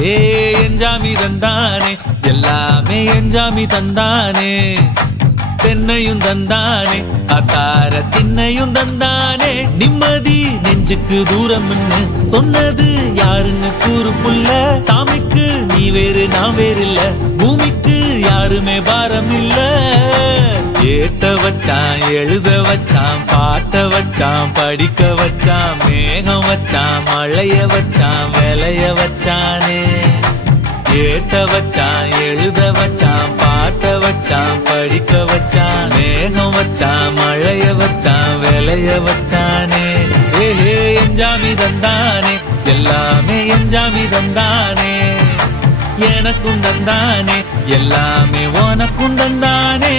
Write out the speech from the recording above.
ஏ எஞ்சாமி தந்தானே எல்லாமே எஞ்சாமி தந்தானே தென்னையும் தந்தானே அத்தார திண்ணையும் தந்தானே நிம்மதி நெஞ்சுக்கு தூரம்னு சொன்னது யாருன்னு கூறு புள்ள சாமிக்கு நீ வேறு நான் வேறு இல்ல பூமிக்கு யாருமே பாரம் இல்ல ஏத்த வச்சான் எழுத வச்சான் பாட்ட வச்சான் படிக்க வச்சான் மேகம் வச்சான் மழைய வச்சான் விளைய வச்சானே ஏத்த வச்சான் எழுத வச்சான் பாட்ட வச்சான் படிக்க வச்சான் மேகம் வச்சான் மழைய வச்சான் விளைய வச்சானே ஏஹே எஞ்சாமி தந்தானே எல்லாமே எஞ்சாமி தந்தானே எனக்கும் தந்தானே எல்லாமே உனக்கும் தந்தானே